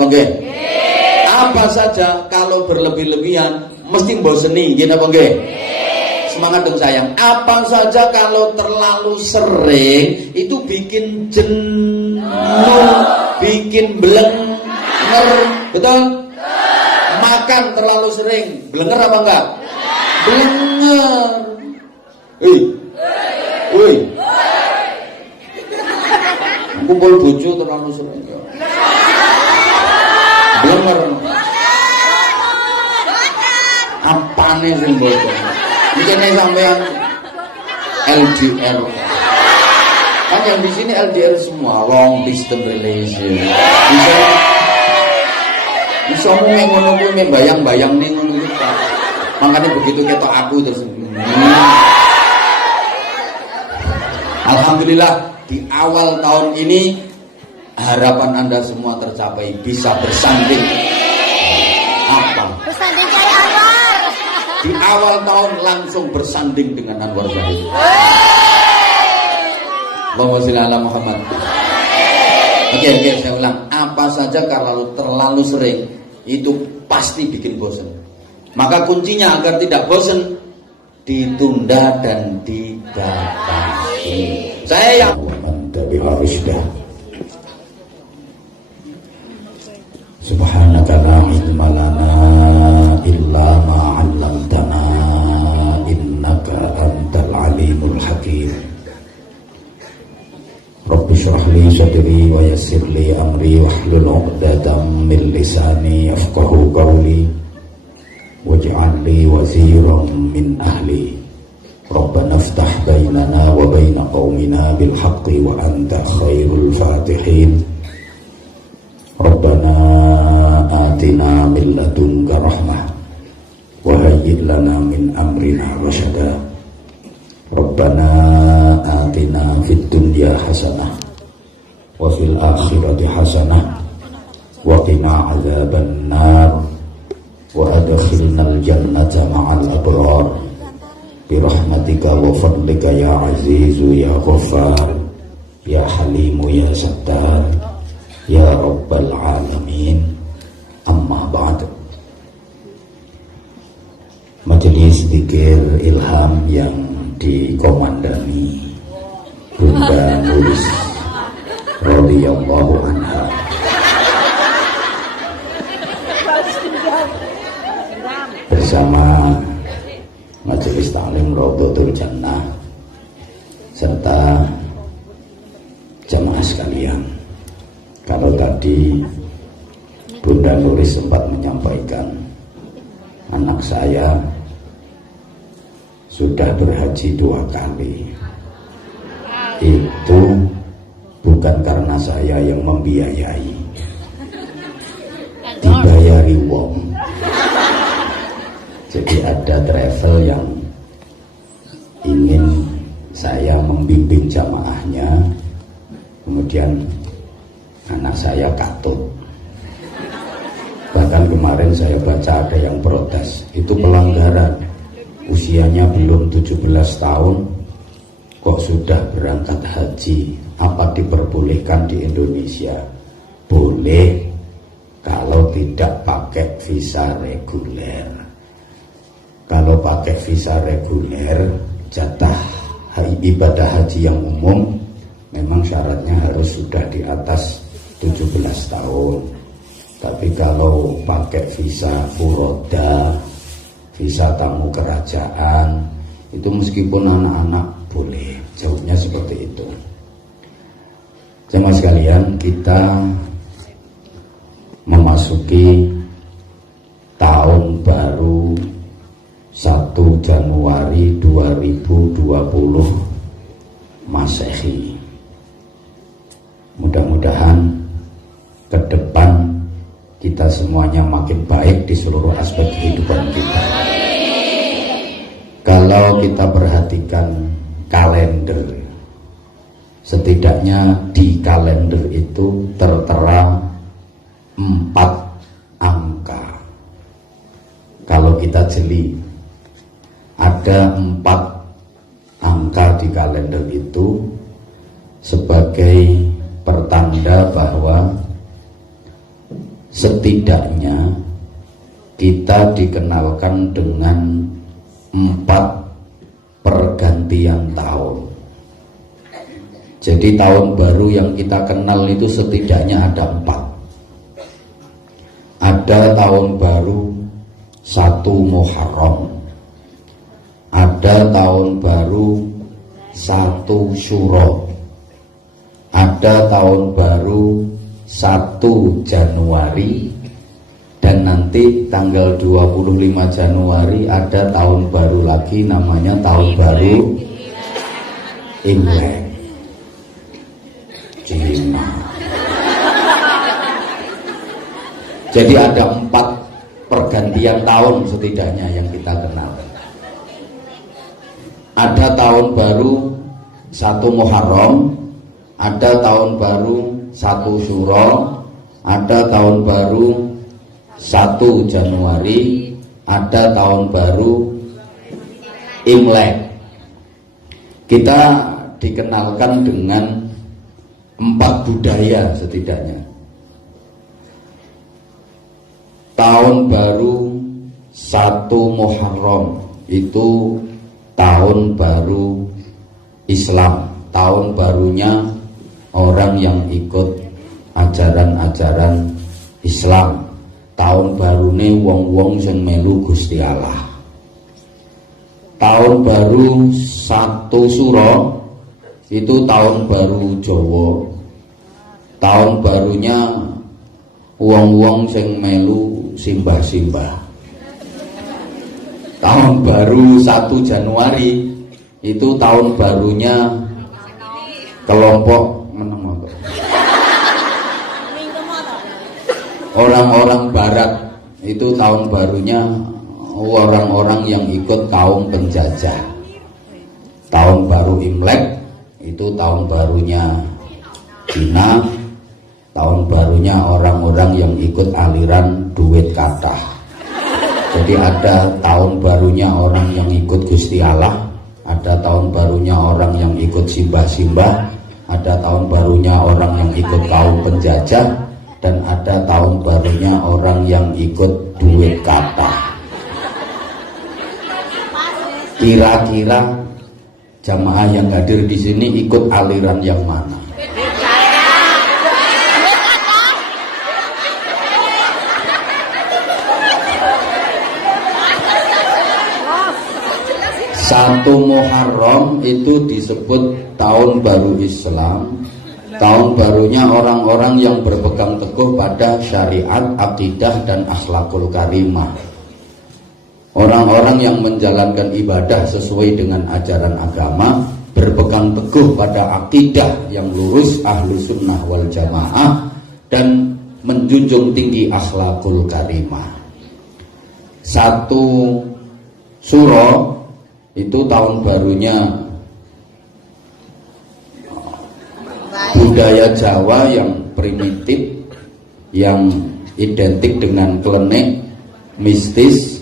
Oke. Apa saja kalau berlebih-lebihan mesti boseni, gini apa nggih? Semangat dong sayang. Apa saja kalau terlalu sering itu bikin jenuh, bikin blenger, betul? Makan terlalu sering, blenger apa enggak? Blenger. Woi. Kumpul bojo terlalu sering. Blenger. Apane sing bojo? Mungkin sampean LDR. Kan yang di sini LDR semua, long distance relation. Bisa ngono kuwi bayang-bayang ning ngono iki. Makanya begitu ketok aku terus. Alhamdulillah di awal tahun ini harapan Anda semua tercapai, bisa bersanding. Apa? Bersanding kayak Anwar. Di awal tahun langsung bersanding dengan Anwar Zahid. Allahumma sholli ala Muhammad. Oke, saya ulang. Apa saja kalau terlalu sering itu pasti bikin bosan. Maka kuncinya agar tidak bosan, ditunda dan dibatasi. Saya yang Subhanaka la ilma lana illa ma 'allamtana innaka antal alimul hakim. Rabbi shrah li sadri wa yassir li amri wahlul 'uqdatam min lisani yafqahu qawli waj'al li waziran min ahli. Rabbana iftah bainana wa baina qaumina bil haqqi wa anta khairul fatihin. Rabbana atina min ladunka rahmah wa hayyi' lana min amrina rasyada. Rabbana atina fid dunya hasanah wa fil akhirati hasanah wa qina adzaban nar wa adkhilnal jannata ma'al abrar bi rahmatika wa fadlika ya azizu ya ghaffar ya halimu ya sattar ya rabbal alamin. Amma ba'd. Majelis zikir ilham yang dikomandani Bunda Nuris radhiyallahu anha bersama Majelis Taklim Raudhatul Jannah serta jamaah sekalian. Kalau tadi Bunda Nuris sempat menyampaikan anak saya sudah berhaji 2 kali. Itu bukan karena saya yang membiayai, dibayari wong. Jadi ada travel yang ingin saya membimbing jamaahnya, kemudian anak saya katut. Bahkan kemarin saya baca ada yang protes, itu pelanggaran. Usianya belum 17 tahun kok sudah berangkat haji. Apa diperbolehkan di Indonesia? Boleh kalau tidak pakai visa reguler. Kalau pakai visa reguler, jatah ibadah haji yang umum memang syaratnya harus sudah di atas 17 tahun. Tapi kalau pakai visa furoda, visa tamu kerajaan, itu meskipun anak-anak boleh. Jawabnya seperti itu. Jemaah sekalian, kita memasuki tahun baru 1 Januari 2020 Masehi. Mudah-mudahan ke depan kita semuanya makin baik di seluruh aspek kehidupan kita. Kalau kita perhatikan kalender, setidaknya di kalender itu tertera 4 angka. Kalau kita jeli, ada 4 angka di kalender itu sebagai pertanda bahwa setidaknya kita dikenalkan dengan 4 pergantian tahun. Jadi tahun baru yang kita kenal itu setidaknya ada 4. Ada tahun baru 1 Muharram, ada tahun baru 1 Syuro, ada tahun baru 1 Januari, dan nanti tanggal 25 Januari ada tahun baru lagi, namanya tahun baru Imlek Cina. Jadi ada 4 pergantian tahun setidaknya yang kita kenal. Ada tahun baru 1 Muharram, ada tahun baru 1 Syuro, ada tahun baru 1 Januari, ada tahun baru Imlek. Kita dikenalkan dengan 4 budaya setidaknya. Tahun baru 1 Muharram itu tahun baru Islam, tahun barunya orang yang ikut ajaran-ajaran Islam, tahun barune wong-wong sing melu Gusti Allah. Tahun baru 1 Syuro itu tahun baru Jawa, tahun barunya wong-wong sing melu simbah-simbah. Tahun baru 1 Januari itu tahun barunya kelompok orang-orang barat, itu tahun barunya orang-orang yang ikut kaum penjajah. Tahun baru Imlek itu tahun barunya Cina, tahun barunya orang-orang yang ikut aliran duit kathah. Jadi ada tahun barunya orang yang ikut Gusti Allah, ada tahun barunya orang yang ikut simbah-simbah, ada tahun barunya orang yang ikut kaum penjajah, dan ada tahun barunya orang yang ikut duit kathah. Kira-kira jamaah yang hadir di sini ikut aliran yang mana? Satu Muharram itu disebut tahun baru Islam, tahun barunya orang-orang yang berpegang teguh pada syariat, akidah, dan akhlakul karimah. Orang-orang yang menjalankan ibadah sesuai dengan ajaran agama, berpegang teguh pada akidah yang lurus, ahlu sunnah wal jamaah, dan menjunjung tinggi akhlakul karimah. 1 Syuro itu tahun barunya budaya Jawa yang primitif, yang identik dengan klenik, mistis,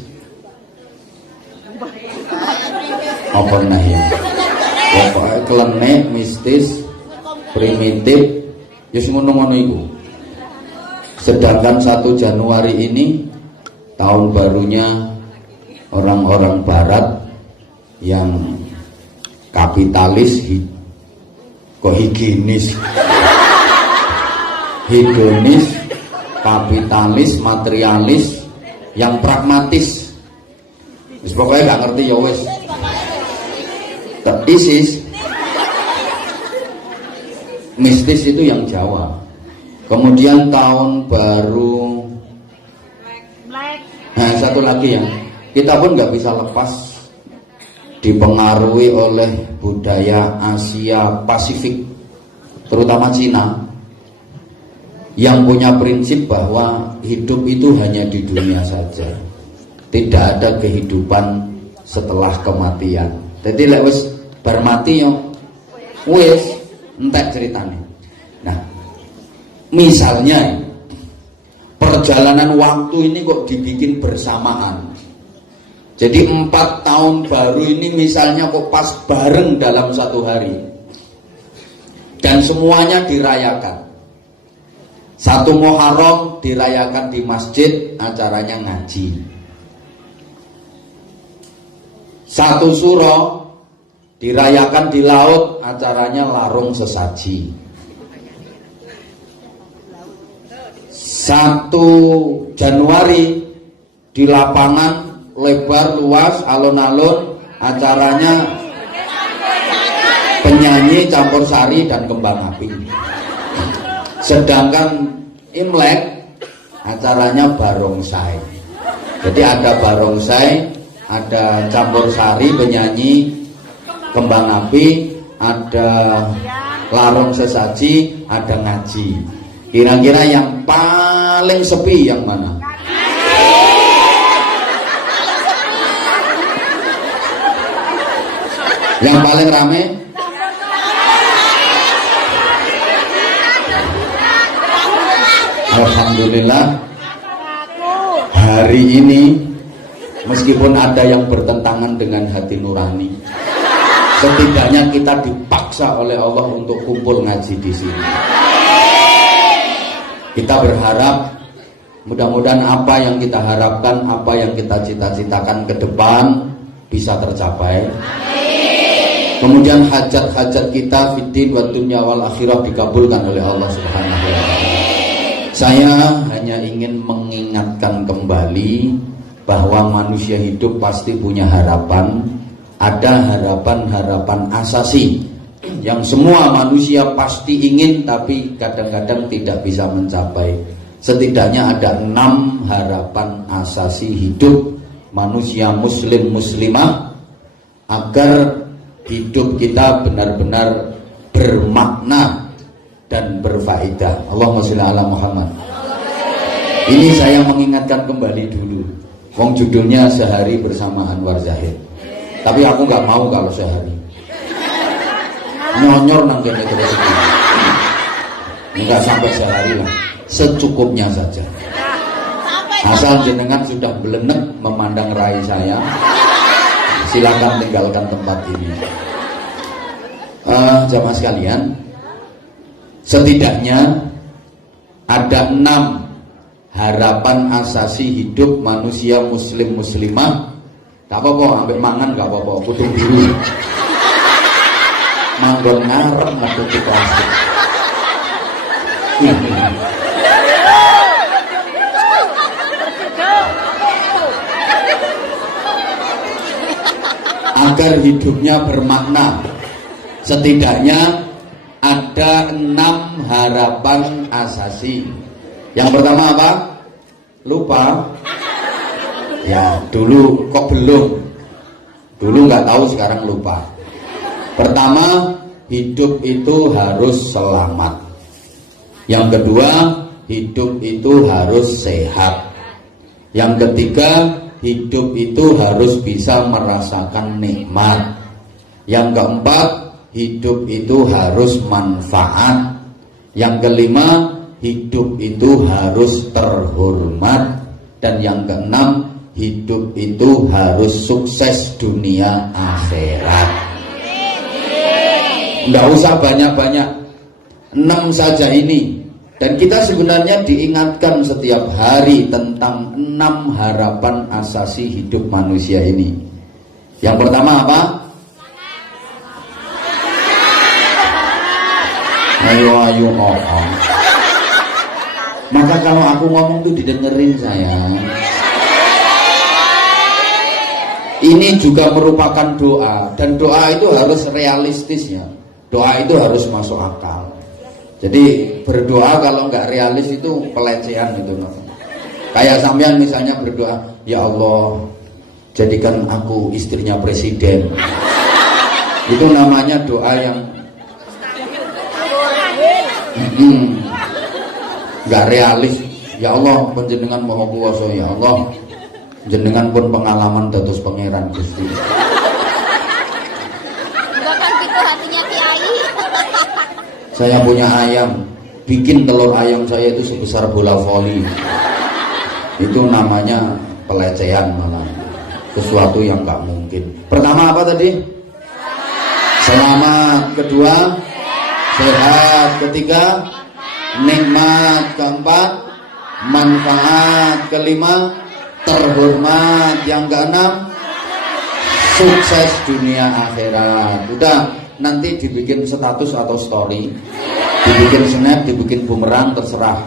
apa namanya? Pokoknya klenik, mistis, primitif, ya ngono-ngono itu. Sedangkan 1 Januari ini tahun barunya orang-orang barat yang kapitalis, higienis, hedonis, kapitalis, materialis, yang pragmatis. Wis pokoknya gak ngerti ya wis. ISIS, mistis itu yang Jawa. Kemudian tahun baru, nah satu lagi ya, kita pun nggak bisa lepas dipengaruhi oleh budaya Asia Pasifik, terutama Cina, yang punya prinsip bahwa hidup itu hanya di dunia saja, tidak ada kehidupan setelah kematian. Jadi lek wis bar mati yo wis entek ceritane. Nah, misalnya perjalanan waktu ini kok dibikin bersamaan. Jadi 4 tahun baru ini misalnya kok pas bareng dalam 1 hari, dan semuanya dirayakan. 1 Muharram dirayakan di masjid, acaranya ngaji. 1 Suro dirayakan di laut, acaranya larung sesaji. 1 Januari di lapangan lebar luas alun-alun, acaranya penyanyi campur sari dan kembang api. Sedangkan Imlek acaranya barongsai. Jadi ada barongsai, ada campur sari penyanyi kembang api, ada larung sesaji, ada ngaji. Kira-kira yang paling sepi yang mana? Yang paling rame? Alhamdulillah, hari ini meskipun ada yang bertentangan dengan hati nurani, setidaknya kita dipaksa oleh Allah untuk kumpul ngaji di sini. Kita berharap mudah-mudahan apa yang kita harapkan, apa yang kita cita-citakan ke depan bisa tercapai. Kemudian hajat-hajat kita fiddin wa dunya wal akhirah dikabulkan oleh Allah Subhanahu wa taala. Saya hanya ingin mengingatkan kembali bahwa manusia hidup pasti punya harapan. Ada harapan-harapan asasi yang semua manusia pasti ingin tapi kadang-kadang tidak bisa mencapai. Setidaknya ada 6 harapan asasi hidup manusia muslim muslimah agar hidup kita benar-benar bermakna dan berfaedah. Allahumma sholli ala Muhammad. Ini saya mengingatkan kembali dulu. Wong judulnya Sehari Bersama Anwar Zahid. Tapi aku nggak mau kalau sehari. Nyonyor nang kene terus. Enggak sampai sehari lah. Secukupnya saja. Asal jenengan sudah belenek memandang rai saya, silakan tinggalkan tempat ini. Jamaah sekalian, setidaknya ada 6 harapan asasi hidup manusia muslim muslimah. Gak apa-apa, ambil mangan gak apa-apa, kudu biru. Manggon ngarep metu di plastik. Agar hidupnya bermakna, setidaknya ada 6 harapan asasi. Yang pertama apa? Lupa. Ya dulu kok belum. Dulu nggak tahu, sekarang lupa. Pertama, hidup itu harus selamat. Yang kedua, hidup itu harus sehat. Yang ketiga, hidup itu harus bisa merasakan nikmat. Yang keempat, hidup itu harus manfaat. Yang kelima, hidup itu harus terhormat. Dan yang keenam, hidup itu harus sukses dunia akhirat. Nggak usah banyak-banyak, 6 saja ini. Dan kita sebenarnya diingatkan setiap hari tentang 6 harapan asasi hidup manusia ini. Yang pertama apa? Ayo ngomong. Maka kalau aku ngomong tuh didengerin sayang. Ini juga merupakan doa, dan doa itu harus realistis ya. Doa itu harus masuk akal. Jadi berdoa kalau nggak realis itu pelecehan itu. Kayak sampean misalnya berdoa, ya Allah jadikan aku istrinya presiden. Itu namanya doa yang nggak realis. Ya Allah panjenengan maha kuwasa, ya Allah jenengan pun pengalaman dados pangeran Gusti. Enggak kan gitu hatinya Kiai. Saya punya ayam, bikin telur ayam saya itu sebesar bola voli. Itu namanya pelecehan malah. Sesuatu yang nggak mungkin. Pertama apa tadi? Selamat. Kedua, sehat. Ketiga, nikmat keempat, manfaat kelima, terhormat yang keenam, sukses dunia akhirat. Udah, nanti dibikin status atau story, dibikin snap, dibikin bumerang, terserah.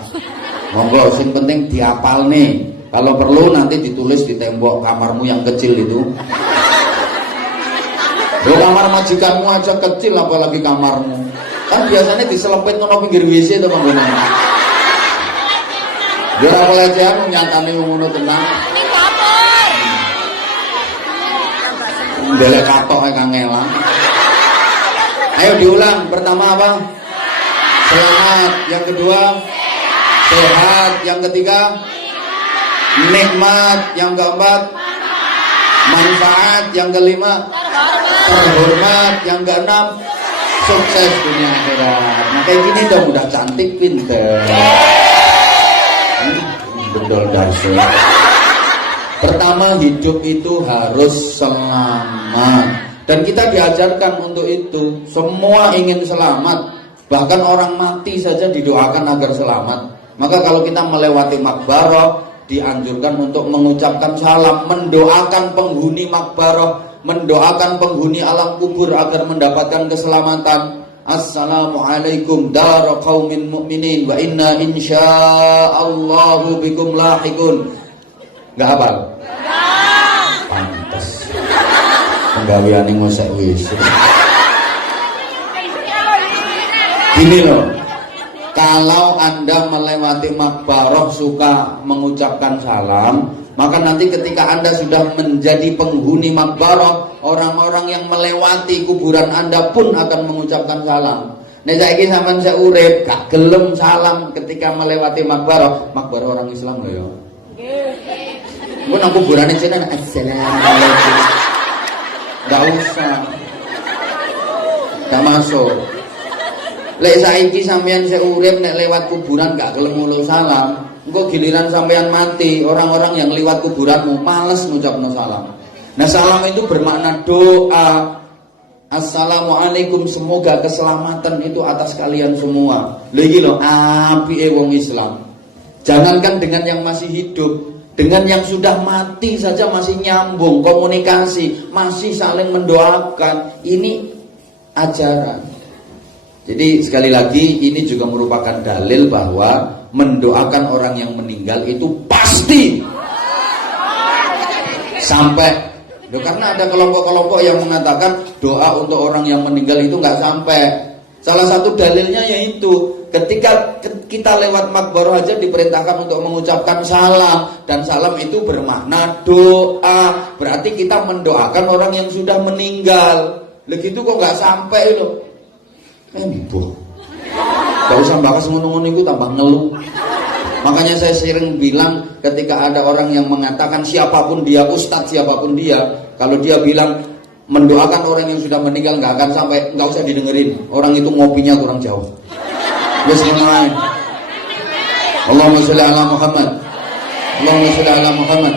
Monggo, yang penting dihafal nih. Kalau perlu nanti ditulis di tembok kamarmu yang kecil itu. Loh, kamar majikanmu aja kecil, apalagi kamarmu. Kan biasanya diselepet ngono pinggir WC to manggon. Biar apa pelecehan nyatane ngono tenang. Ini dapur. Ndelek katok ae kangelan. Ayo diulang. Pertama apa? Selamat. Yang kedua sehat. Yang ketiga nikmat. Yang keempat manfaat. Yang kelima terhormat. Yang keenam sukses dunia akhirat. Nah kayak gini dong, udah cantik, pinter. Betul dasar. Pertama, hidup itu harus selamat, dan kita diajarkan untuk itu. Semua ingin selamat, bahkan orang mati saja didoakan agar selamat. Maka kalau kita melewati makbarah, dianjurkan untuk mengucapkan salam, mendoakan penghuni makbarah, mendoakan penghuni alam kubur agar mendapatkan keselamatan. Assalamualaikum dar qaumin mu'minin wa inna insyaallahu bikum lahiqun. Enggak hafal? Pantes. Penggaweane ngosek wis. Gini loh. Kalau Anda melewati makbarah suka mengucapkan salam, maka nanti ketika Anda sudah menjadi penghuni makbarah, orang-orang yang melewati kuburan Anda pun akan mengucapkan salam. Nek saiki sampean sik urip gak gelem salam ketika melewati makbarah, makbarah orang Islam lho ya. Nggih. Nang kuburane jenengan assalamualaikum. Gak usah. Gak masuk. Lek saiki sampean sik urip nek lewat kuburan gak gelem ngulo salam, engko giliran sampean mati, orang-orang yang lewat kuburanmu males ngucapno salam. Nah, salam itu bermakna doa. Assalamualaikum, semoga keselamatan itu atas kalian semua. Lha iki lho apike wong Islam. Jangankan dengan yang masih hidup, dengan yang sudah mati saja masih nyambung komunikasi, masih saling mendoakan. Ini ajaran. Jadi sekali lagi ini juga merupakan dalil bahwa mendoakan orang yang meninggal itu pasti sampai. Karena ada kelompok-kelompok yang mengatakan doa untuk orang yang meninggal itu nggak sampai. Salah satu dalilnya yaitu ketika kita lewat makbarah aja diperintahkan untuk mengucapkan salam, dan salam itu bermakna doa. Berarti kita mendoakan orang yang sudah meninggal. Begitu kok nggak sampai loh. Embo, gak usah bahas ngono-ngono itu tambah ngeluh. Makanya saya sering bilang ketika ada orang yang mengatakan siapapun dia, ustadz siapapun dia, kalau dia bilang mendoakan orang yang sudah meninggal gak akan sampai, gak usah didengerin. Orang itu ngopinya kurang jauh. Bismillah. Allahumma sholli ala Muhammad. Allahumma sholli ala Muhammad.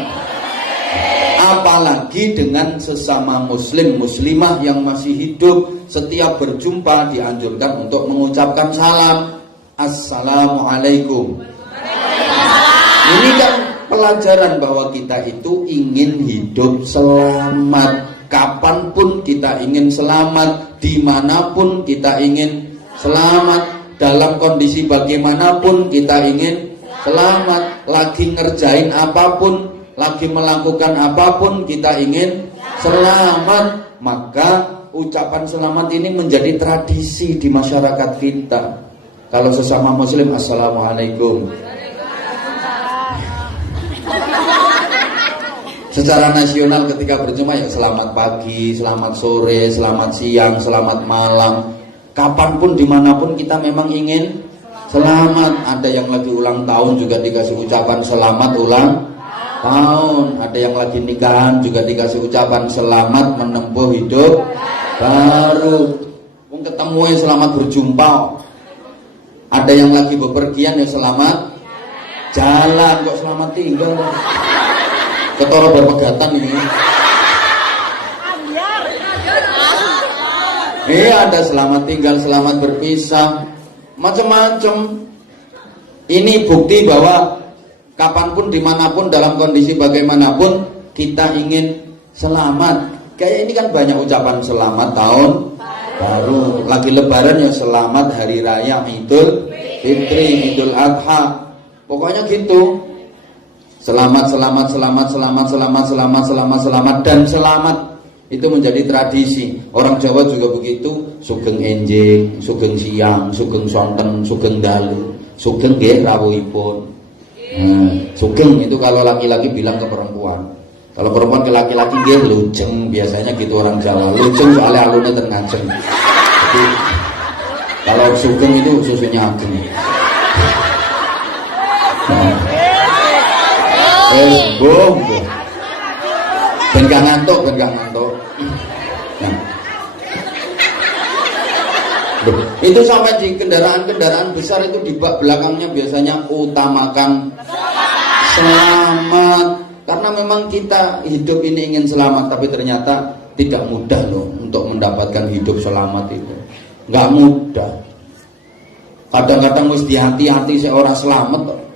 Apalagi dengan sesama muslim, muslimah yang masih hidup, setiap berjumpa dianjurkan untuk mengucapkan salam. Assalamualaikum. Ini kan pelajaran bahwa kita itu ingin hidup selamat. Kapanpun kita ingin selamat, dimanapun kita ingin selamat, dalam kondisi bagaimanapun kita ingin selamat. Lagi ngerjain apapun, lagi melakukan apapun, kita ingin selamat. Maka ucapan selamat ini menjadi tradisi di masyarakat kita. Kalau sesama muslim, assalamualaikum. Secara nasional ketika berjumpa ya selamat pagi, selamat sore, selamat siang, selamat malam. Kapanpun dimanapun kita memang ingin selamat. Ada yang lagi ulang tahun juga dikasih ucapan selamat ulang tahun. Ada yang lagi nikahan juga dikasih ucapan selamat menempuh hidup baru. Ketemu ya selamat berjumpa. Ada yang lagi bepergian ya selamat jalan. Kok selamat tinggal? Ketara berpegatan ini. Iya, ada selamat tinggal, selamat berpisah, macam-macam. Ini bukti bahwa kapanpun, dimanapun, dalam kondisi bagaimanapun kita ingin selamat. Kayak ini kan banyak ucapan selamat tahun baru, lagi lebaran ya selamat hari raya Idul Fitri, Idul Adha, pokoknya gitu. Selamat, selamat, selamat, selamat, selamat, selamat, selamat, selamat, dan selamat itu menjadi tradisi. Orang Jawa juga begitu. Sugeng enjing, sugeng siang, sugeng sonten, sugeng dalu, sugeng nggih rawuhipun. Sugeng itu kalau laki-laki bilang ke perempuan. Kalau perempuan ke laki-laki dia lujeng, biasanya gitu orang Jawa. Lujeng soalnya alunnya tengajeng. Jadi kalau sugeng itu susunya ageng. Boom. Ben gak ngantuk. Nah. Itu sampai di kendaraan-kendaraan besar itu di bak belakangnya biasanya utamakan selamat. Karena memang kita hidup ini ingin selamat, tapi ternyata tidak mudah loh untuk mendapatkan hidup selamat itu. Nggak mudah. Kadang-kadang mesti hati-hati seorang selamat.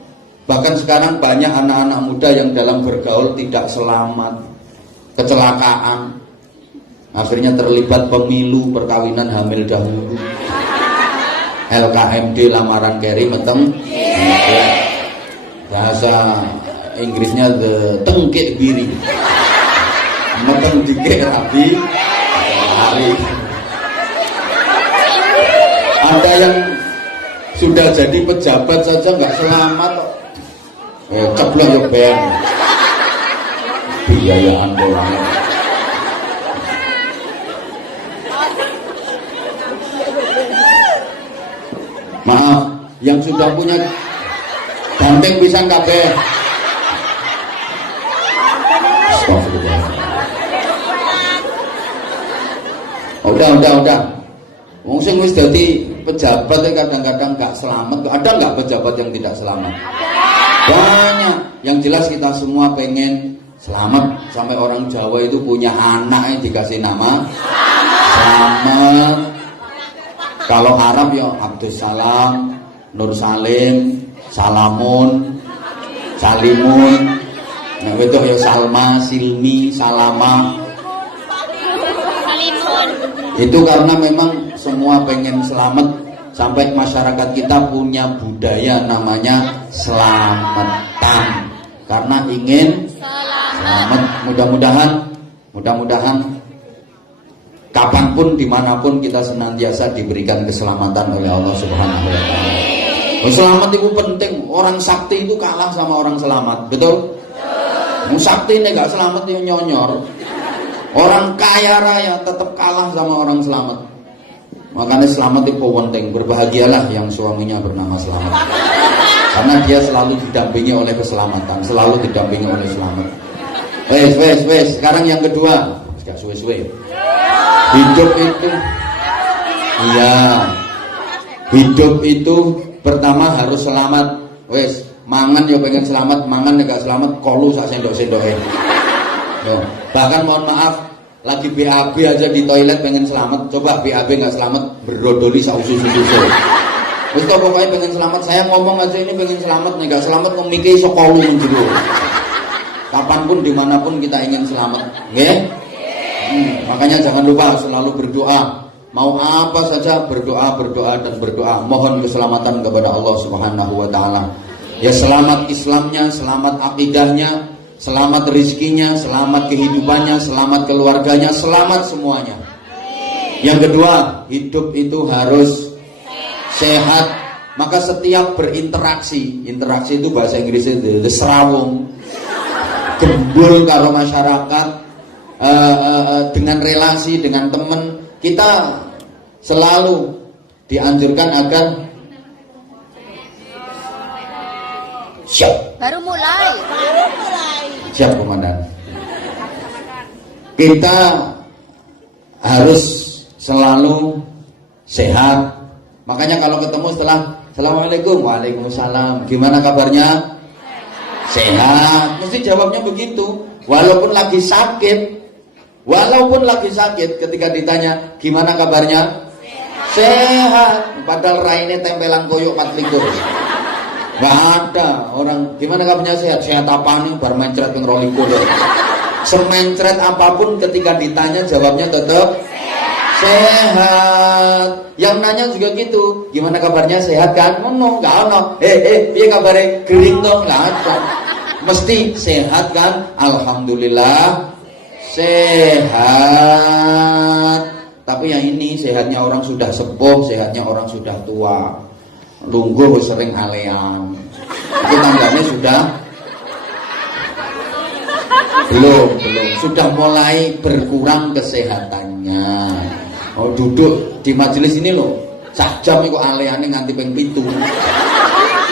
Bahkan sekarang banyak anak-anak muda yang dalam bergaul tidak selamat, kecelakaan, akhirnya terlibat pemilu, perkawinan hamil dahulu, LKMD, lamaran keri meteng, bahasa Inggrisnya the tengkek biri, meteng dikek rabi hari. Ada yang sudah jadi pejabat saja nggak selamat. Ceblok ya ben biayaan orang. Maaf, yang sudah punya ganteng pisan kabeh. Udah. Wong sing wis dadi pejabat kadang-kadang nggak selamat. Ada nggak pejabat yang tidak selamat? Banyak. Yang jelas kita semua pengen selamat. Sampai orang Jawa itu punya anak yang dikasih nama Selamat. Kalau Arab ya Abdus Salam, Nur Salim, Salamun, Salimun. Nah itu ya Salma, Silmi, Salama. Salimun. Itu karena memang semua pengen selamat. Sampai masyarakat kita punya budaya namanya selamatan. Karena ingin selamat. Mudah-mudahan kapanpun, dimanapun kita senantiasa diberikan keselamatan oleh Allah Subhanahu wa Ta'ala. Selamat itu penting. Orang sakti itu kalah sama orang selamat, betul? Sakti ini gak selamat itu nyonyor. Orang kaya raya tetap kalah sama orang selamat. Makanya selamat itu penting. Berbahagialah yang suaminya bernama Selamat, karena dia selalu didampingi oleh keselamatan, selalu didampingi oleh selamat. Wes. Sekarang yang kedua, gak suwe-suwe. Hidup itu, iya. Hidup itu pertama harus selamat. Wes. Mangan ya pengen selamat, mangan ya gak selamat, kolu sak sendok-sendoke. Bahkan mohon maaf, lagi BAB aja di toilet pengen selamat, coba BAB gak selamat, berdodoli sak usus-usus. Wis kok pokoknya pengen selamat, saya ngomong aja ini pengen selamat, nih gak selamat memikir iso kolu menjero. Kapanpun dimanapun kita ingin selamat, nggih? Makanya jangan lupa selalu berdoa. Mau apa saja berdoa. Mohon keselamatan kepada Allah Subhanahu wa Ta'ala. Ya selamat Islamnya, selamat akidahnya, selamat rezekinya, selamat kehidupannya, selamat keluarganya, selamat semuanya. Yang kedua, hidup itu harus sehat. Maka setiap berinteraksi, interaksi itu bahasa Inggrisnya the serawung, gembul karo masyarakat, dengan relasi, dengan teman, kita selalu dianjurkan agar siap. Baru mulai. Siap komandan. Kita harus selalu sehat. Makanya kalau ketemu setelah Assalamualaikum, Waalaikumsalam, gimana kabarnya? Sehat. Mesti jawabnya begitu. Walaupun lagi sakit, ketika ditanya gimana kabarnya? Sehat. Padahal raine tempelan koyok 4 likur. Nggak ada orang gimana kabarnya sehat? Sehat apa nih? Bar mencret ping 22. Semencret apapun ketika ditanya jawabnya tetap sehat. Yang nanya juga gitu, gimana kabarnya sehat kan? Ngono, nggak ono. Piye kabare? Gering dong, nggak ada. Mesti sehat kan? Alhamdulillah sehat. Tapi yang ini sehatnya orang sudah sepuh, sehatnya orang sudah tua. Lungguh sering alean. Itu tandanya sudah belum sudah mulai berkurang kesehatannya. Oh, duduk di majelis ini loh sak jam itu aleane nganti ping 7.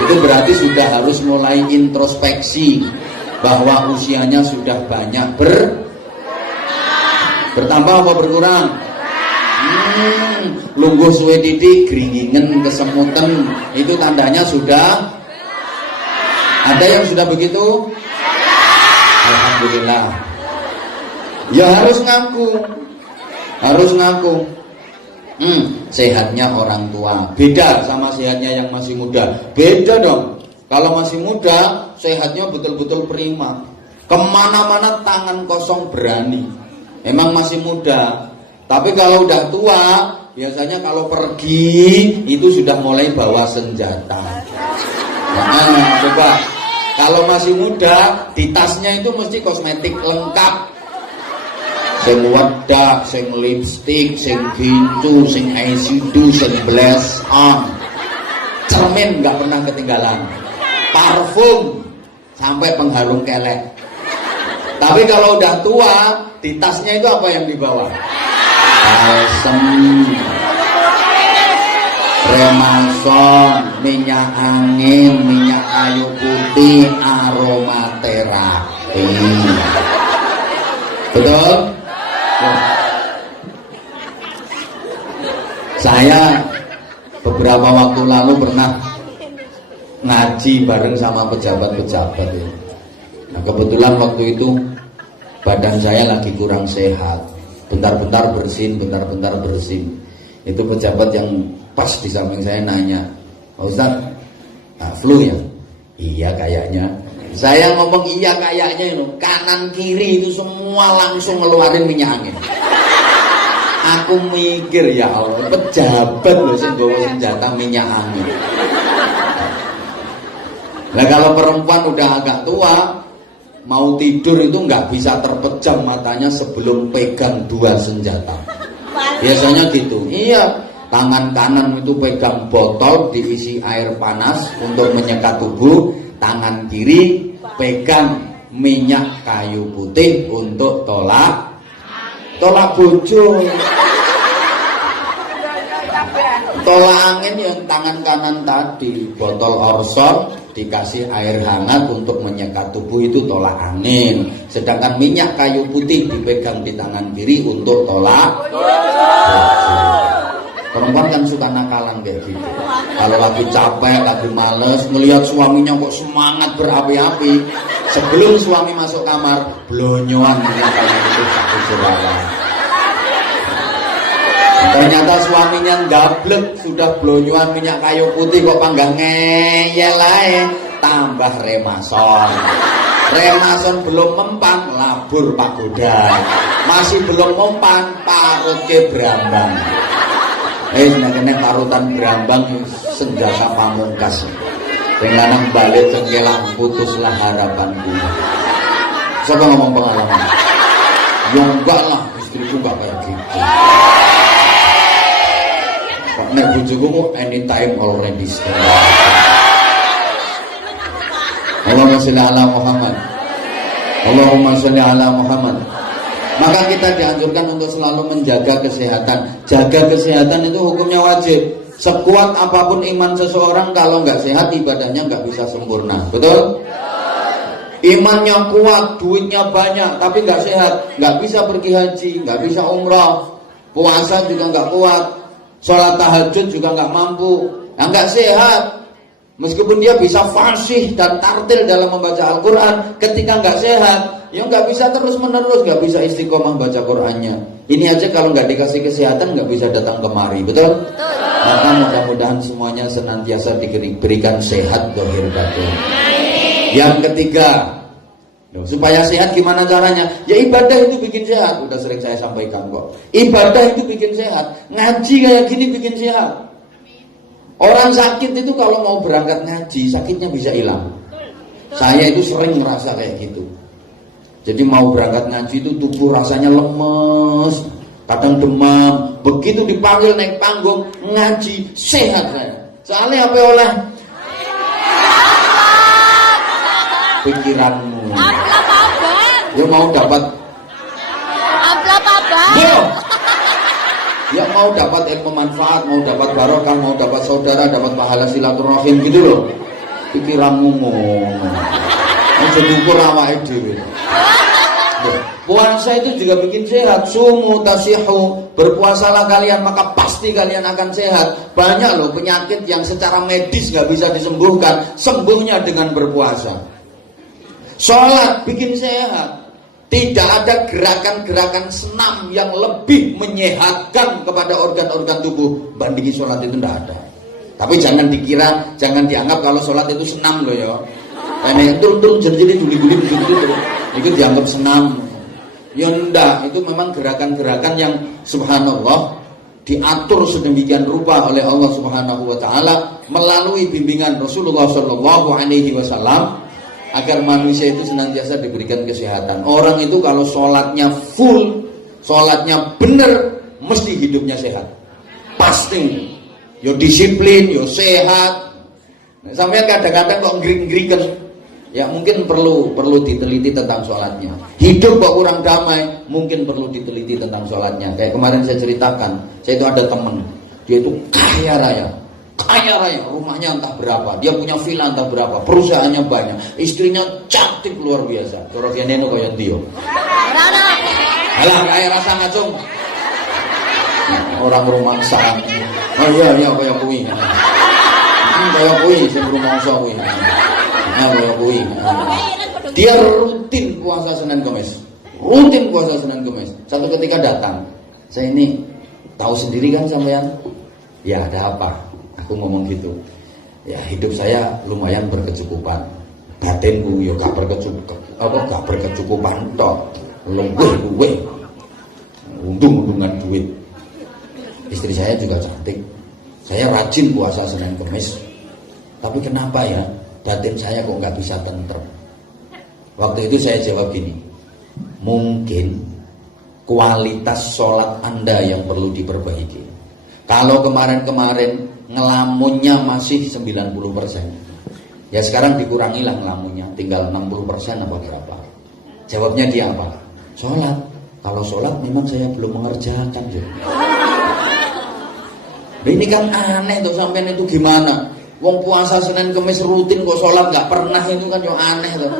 Itu berarti sudah harus mulai introspeksi bahwa usianya sudah banyak bertambah apa berkurang. Lungguh suwe titik geringingan kesemutan, itu tandanya sudah ada yang sudah begitu. Alhamdulillah. Ya harus ngaku. Sehatnya orang tua beda sama sehatnya yang masih muda. Beda dong. Kalau masih muda sehatnya betul-betul prima. Kemana-mana tangan kosong berani. Emang masih muda. Tapi kalau udah tua biasanya kalau pergi itu sudah mulai bawa senjata. Nah, coba. Kalau masih muda, di tasnya itu mesti kosmetik lengkap. Sing wedak, sing lipstick, sing gincu, sing eyeshadow, sing blush on. Cermin nggak pernah ketinggalan. Parfum sampai pengharum kelek. Tapi kalau udah tua, di tasnya itu apa yang dibawa? Balsem, Remason, minyak angin, minyak kayu putih, aromaterapi. Betul? Saya beberapa waktu lalu pernah ngaji bareng sama pejabat-pejabat. Nah, kebetulan waktu itu badan saya lagi kurang sehat. Bentar-bentar bersin. Itu pejabat yang pas di samping saya nanya, Pak Ustadz, flu ya? Iya kayaknya. Saya ngomong iya kayaknya itu, kanan kiri itu semua langsung ngeluarin minyak angin. Aku mikir ya Allah, pejabat loh sing bawa senjata minyak angin. Nah kalau perempuan udah agak tua, mau tidur itu nggak bisa terpejam matanya sebelum pegang 2 senjata. Biasanya gitu. Iya. Tangan kanan itu pegang botol diisi air panas untuk menyekat tubuh, tangan kiri pegang minyak kayu putih untuk tolak bojo. Tolak angin yang tangan kanan tadi, botol Orson dikasih air hangat untuk menyekat tubuh, itu tolak angin. Sedangkan minyak kayu putih dipegang di tangan kiri untuk tolak bojo. Perempuan kan suka nakalan kayak gitu. Kalau lagi capek, lagi males, melihat suaminya kok semangat berapi-api, sebelum suami masuk kamar, blonyoan minyak kayu putih satu siraman. Ternyata suaminya gablek, sudah blonyoan minyak kayu putih kok panggang ngeyel ae, tambah Remason. Remason belum mempan, labur pagoda. Masih belum mempan, parut ke Brambang. Kena parutan Brambang senjata pamungkas. Sing lanang balik cengkelak, putuslah harapanku. Siapa ngomong pengalaman? Ya enggak lah, istriku enggak kayak gitu. Kok nek bojoku kok anytime already stand. Allahumma sholli ala Muhammad. Allahumma sholli ala Muhammad. Maka kita dianjurkan untuk selalu menjaga kesehatan. Jaga kesehatan itu hukumnya wajib. Sekuat apapun iman seseorang, kalau nggak sehat ibadahnya nggak bisa sempurna. Betul? Imannya kuat, duitnya banyak, tapi nggak sehat, nggak bisa pergi haji, nggak bisa umrah, puasa juga nggak kuat, sholat tahajud juga nggak mampu, nggak sehat. Meskipun dia bisa fasih dan tartil dalam membaca Al-Quran, ketika nggak sehat, ya nggak bisa terus menerus, nggak bisa istiqomah baca Qurannya. Ini aja kalau nggak dikasih kesehatan nggak bisa datang kemari, betul? Maka mudah-mudahan semuanya senantiasa diberikan sehat dohir batin. Yang ketiga, supaya sehat gimana caranya? Ya ibadah itu bikin sehat. Udah sering saya sampaikan kok. Ibadah itu bikin sehat. Ngaji kayak gini bikin sehat. Orang sakit itu kalau mau berangkat ngaji, sakitnya bisa hilang. Saya itu sering ngerasa kayak gitu. Jadi mau berangkat ngaji itu tubuh rasanya lemes, kadang demam. Begitu dipanggil naik panggung ngaji, sehat saya. Soalnya apa oleh? Pikiranmu. Ya mau dapat. Ya mau dapat ilmu manfaat, mau dapat barokah, mau dapat saudara, dapat pahala silaturahim gitu loh. Pikiranmu ngomong. Jadi ukur awake dhewe. Puasa itu juga bikin sehat. Sumu tasihu, berpuasalah kalian maka pasti kalian akan sehat. Banyak loh penyakit yang secara medis gak bisa disembuhkan, sembuhnya dengan berpuasa. Sholat bikin sehat. Tidak ada gerakan-gerakan senam yang lebih menyehatkan kepada organ-organ tubuh bandingi sholat itu tidak ada. Tapi jangan dikira, jangan dianggap kalau sholat itu senam loh ya. Karena turun jadi guli-guli begitu itu dianggap senam. Ya enggak, itu memang gerakan-gerakan yang subhanallah diatur sedemikian rupa oleh Allah Subhanahu wa taala melalui bimbingan Rasulullah sallallahu alaihi wasallam agar manusia itu senantiasa diberikan kesehatan. Orang itu kalau sholatnya full, sholatnya benar, mesti hidupnya sehat. Pasti. Yo disiplin, yo sehat. Nah, sampai kadang-kadang kok ngring-ngringan. Ya mungkin perlu diteliti tentang sholatnya. Hidup kok kurang damai, mungkin perlu diteliti tentang sholatnya. Kayak kemarin saya ceritakan, saya itu ada teman, dia itu kaya raya, rumahnya entah berapa, dia punya villa entah berapa, perusahaannya banyak, istrinya cantik luar biasa. Cara kene no kaya dia. Alah kaya rasa ngacung. Orang rumah sang. Oh iya kaya kuwi. Kaya kuwi sing rumangsa kuwi. Kaya kuwi. Dia rutin puasa Senin Kamis. Satu ketika datang, saya ini tahu sendiri kan sampean. Ya ada apa? Aku ngomong gitu. Ya hidup saya lumayan berkecukupan. Batinku ya gak berkecukupan tok. Luweh. Untung-untungan duit. Istri saya juga cantik. Saya rajin puasa Senin Kamis. Tapi kenapa ya batin saya kok gak bisa tentrem? Waktu itu saya jawab gini. Mungkin kualitas sholat Anda yang perlu diperbaiki. Kalau kemarin-kemarin ngelamunnya masih 90%, ya sekarang dikurangilah ngelamunnya, tinggal 60% apa berapa. Jawabnya dia apa? Sholat. Kalau sholat memang saya belum mengerjakan. Ini kan aneh tuh, sampean itu gimana? Wong puasa Senin Kamis rutin kok sholat gak pernah, itu kan yang aneh tuh.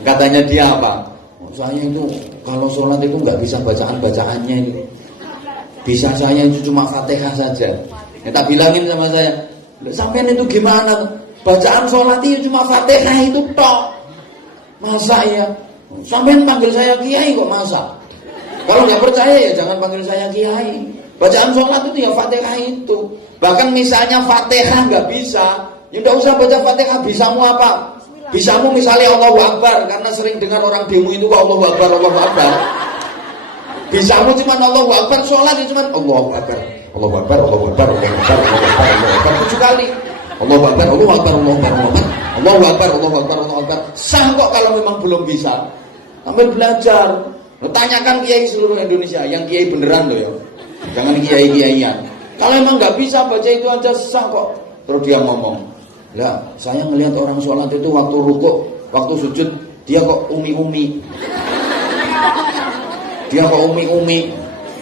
Katanya dia apa? Saya itu kalau sholat itu gak bisa bacaan-bacaannya itu. Bisa saya itu cuma Fatihah saja. Ya, tak bilangin sama saya, sampean itu gimana? Bacaan sholat itu cuma Fatihah itu tok. Masa ya? Sampean panggil saya kiai kok masa? Kalau nggak percaya ya jangan panggil saya kiai. Bacaan sholat itu ya Fatihah itu. Bahkan misalnya Fatihah nggak bisa, ya nggak usah baca Fatihah. Bisamu apa? Bisamu misalnya Allahu Akbar, karena sering dengar orang demo itu Allahu Akbar, Allahu Akbar. Bisamu cuma Allahu Akbar, sholat itu cuma Allahu Akbar, Allahu Akbar, Allahu Akbar, Allahu Akbar, Allahu Akbar 7 kali. Allahu Akbar, Allahu Akbar, Allahu Akbar, Allahu Akbar, Allahu Akbar, Allahu Akbar. Sah kok kalau memang belum bisa. Sambil belajar. Tanyakan kiai seluruh Indonesia, yang kiai beneran loh ya. Jangan kiai-kiaian. Kalau emang nggak bisa baca itu aja sah kok. Terus dia ngomong, lah saya ngelihat orang sholat itu waktu rukuk, waktu sujud dia kok umi-umi. Dia kok umi-umi.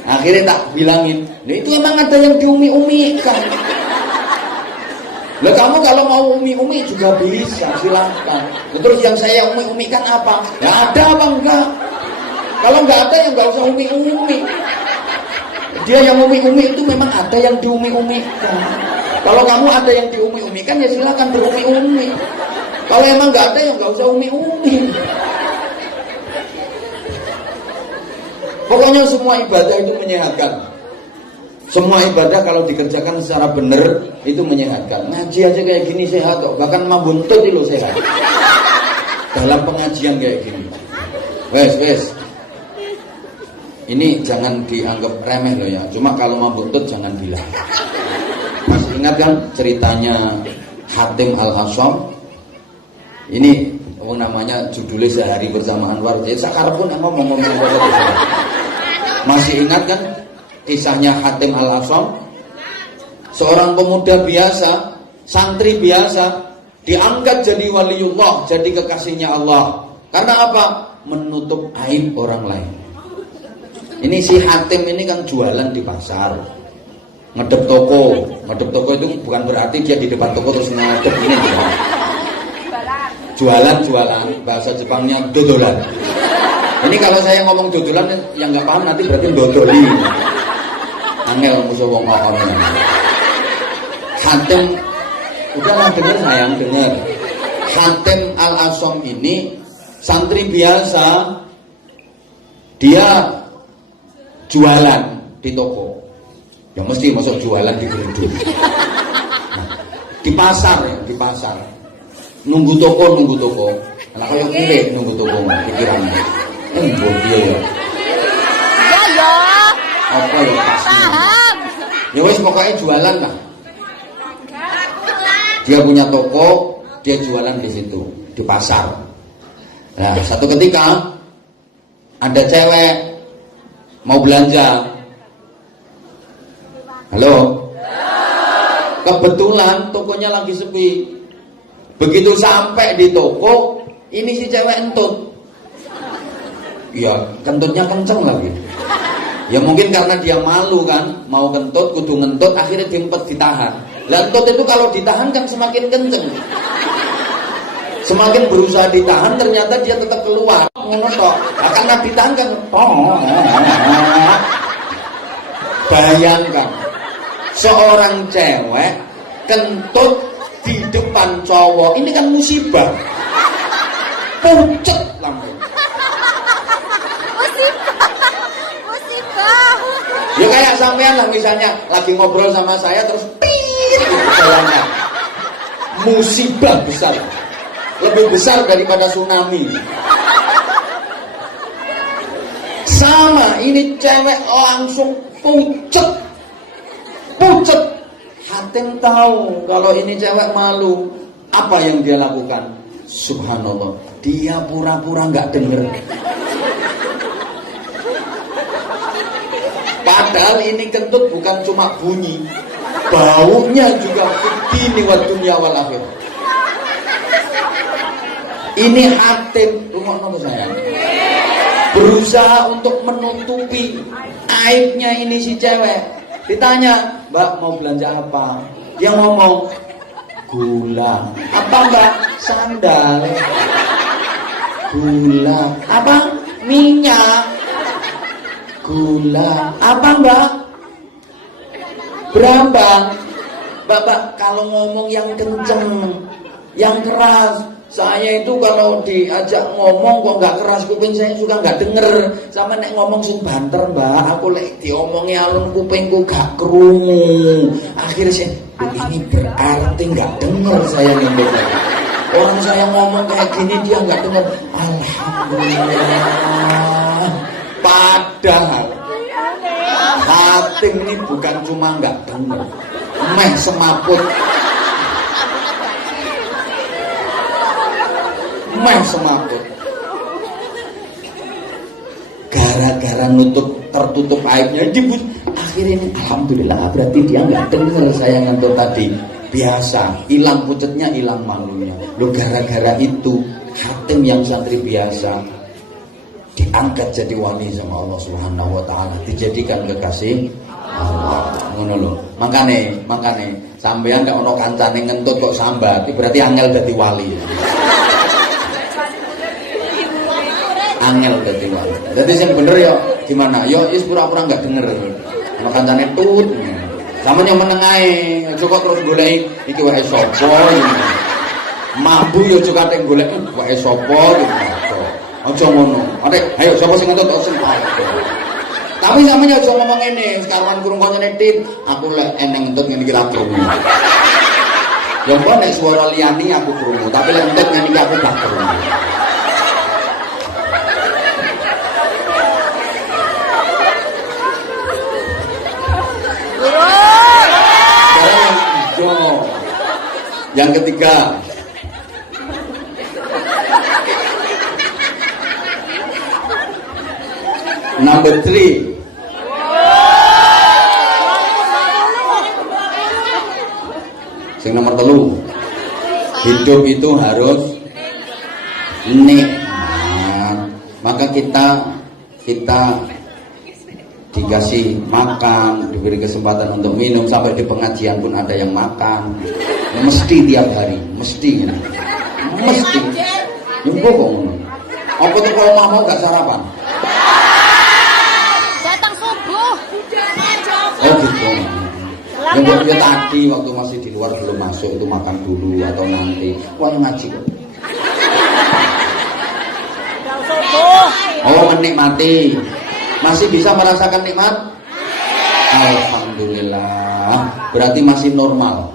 Akhirnya tak bilangin, nah itu emang ada yang diumi-umikan. Lah kamu kalau mau umi-umi juga bisa, silakan. Terus yang saya umi-umikan apa? Ya ada apa enggak? Kalau enggak ada ya enggak usah umi-umi. Dia yang umi-umi itu memang ada yang diumi-umikan. Kalau kamu ada yang diumi-umikan ya silakan berumi-umi. Kalau emang nggak ada ya nggak usah umi-umi. Pokoknya semua ibadah itu menyehatkan. Semua ibadah kalau dikerjakan secara benar itu menyehatkan. Ngaji aja kayak gini sehat kok. Bahkan mabuntut itu sehat. Dalam pengajian kayak gini. Wes. Ini jangan dianggap remeh loh ya. Cuma kalau mabuntut jangan bilang. Masih ingat kan ceritanya Hatim Al-Hasyam? Ini namanya judulnya Sehari Bersama Anwar. Jadi sekarang pun ngomong. Masih ingat kan kisahnya Hatim Al-Hasyam? Seorang pemuda biasa, santri biasa, diangkat jadi waliullah, jadi kekasihnya Allah. Karena apa? Menutup aib orang lain. Ini si Hatim ini kan jualan di pasar, ngedep toko. Ngedep toko itu bukan berarti dia di depan toko terus ngedep ini. Jualan, bahasa Jepangnya dodolan. Ini kalau saya ngomong dodolan yang nggak paham nanti berarti dodoli. Angel musuh wong on. Hatim, udahlah dengar sayang, dengar. Hatim Al-Hasyam ini santri biasa, dia jualan di toko. Ya mesti masuk jualan di geruduk. Di pasar ya, di pasar. Nunggu toko. Lah koyo kire nunggu toko pikirannya. Mbok dia ya. Ya. Apa ya pasti. Paham. Ya wis pokoknya jualan lah. Dia punya toko, dia jualan di situ, di pasar. Nah, satu ketika ada cewek mau belanja. Halo? Kebetulan tokonya lagi sepi. Begitu sampai di toko, ini si cewek entut. Ya, kentutnya kenceng lagi. Ya mungkin karena dia malu kan, mau kentut, kudu ngentut, akhirnya diempet ditahan. Lah entut itu kalau ditahan kan semakin kenceng. Semakin berusaha ditahan, ternyata dia tetap keluar. Ngono tok. Nah, karena ditahan kan, bayangkan seorang cewek kentut di depan cowok, ini kan musibah. Pucet langsung. Musibah. Ya kayak sampean lah misalnya lagi ngobrol sama saya terus bayangkan. Musibah besar. Lebih besar daripada tsunami. Sama, ini cewek langsung pucet. Hatim tahu kalau ini cewek malu. Apa yang dia lakukan? Subhanallah, dia pura-pura nggak denger. Padahal ini kentut bukan cuma bunyi, baunya juga fitini wa dunya wal akhirah. Ini Hatim, rumah saya, berusaha untuk menutupi aibnya ini si cewek. Ditanya, Mbak mau belanja apa? Dia ngomong, gula. Apa Mbak? Sandal. Gula. Apa? Minyak. Gula. Apa Mbak? Berambang. Mbak, kalau ngomong yang kenceng, yang keras. Saya itu kalau diajak ngomong kok nggak keras kuping, saya juga nggak denger. Sama nek ngomong sing banter Mbak, aku lek diomongi alun kupingku gak krungu. Akhirnya saya, ini berarti nggak denger saya ngomong. Orang saya ngomong kayak gini dia nggak denger. Alhamdulillah. Padahal Hatim ini bukan cuma nggak denger, meh semaput. Gara-gara tertutup aibnya, akhirnya ini alhamdulillah berarti dia nggak dengar saya ngentut tadi. Biasa, hilang pucetnya, hilang malunya. Lo gara-gara itu Hatim yang santri biasa diangkat jadi wali sama Allah Subhanahu wa taala, dijadikan kekasih Allah. Ngono lho. Makane sampean gak ono kancane ngentut kok sambat, berarti angel dadi wali. Angel dadi wali. Dadi sing bener ya gimana? Yo wis pura-pura enggak denger. Ana kancane tut. Sama yang menengahi, coba terus golek iki wae sapa gitu. Mampu yo coba teng golek wae sapa gitu. Aja ngono. Adik, ayo sapa sing ngentut sing ayo. Tapi sampeyan aja ngomong ngene, sekarang kurung koncone Tin, aku lek eneng ngentut ngene iki ra krungu. Ya mbok nek swara liyane aku krungu, tapi lek ngentut ngene iki aku gak krungu. Yang ketiga, number 3, sing nomor 3, hidup itu harus nikmat. Maka kita dikasih makan, diberi kesempatan untuk minum, sampai di pengajian pun ada yang makan, mesti tiap hari, mesti nyembuh kok ngono. Apa tuh kalau mau gak sarapan? Datang subuh. Oh gitu. Ya tadi waktu masih di luar belum masuk itu makan dulu atau nanti. Wah ngaji kok. Oh menikmati. Masih bisa merasakan nikmat? Alhamdulillah. Berarti masih normal.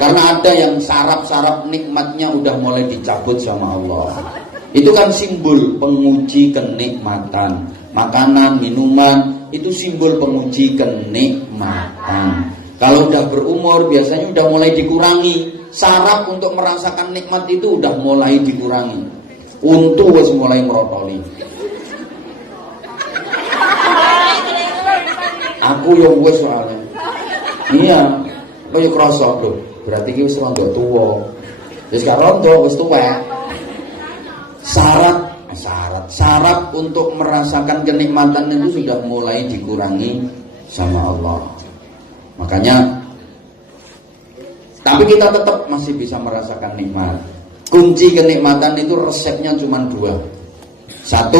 Karena ada yang saraf-saraf nikmatnya udah mulai dicabut sama Allah. Itu kan simbol penguji kenikmatan. Makanan, minuman, itu simbol penguji kenikmatan. Kalau udah berumur biasanya udah mulai dikurangi. Saraf untuk merasakan nikmat itu udah mulai dikurangi. Untu wis mulai merotoli. Aku yang wis soalnya. Iya, lo yo krasa lho. Berarti iki wis rondo tuwa. Wis gak rondo, wis tuwa. Syarat untuk merasakan kenikmatan itu sudah mulai dikurangi sama Allah. Makanya tapi kita tetap masih bisa merasakan nikmat. Kunci kenikmatan itu resepnya cuma 2. 1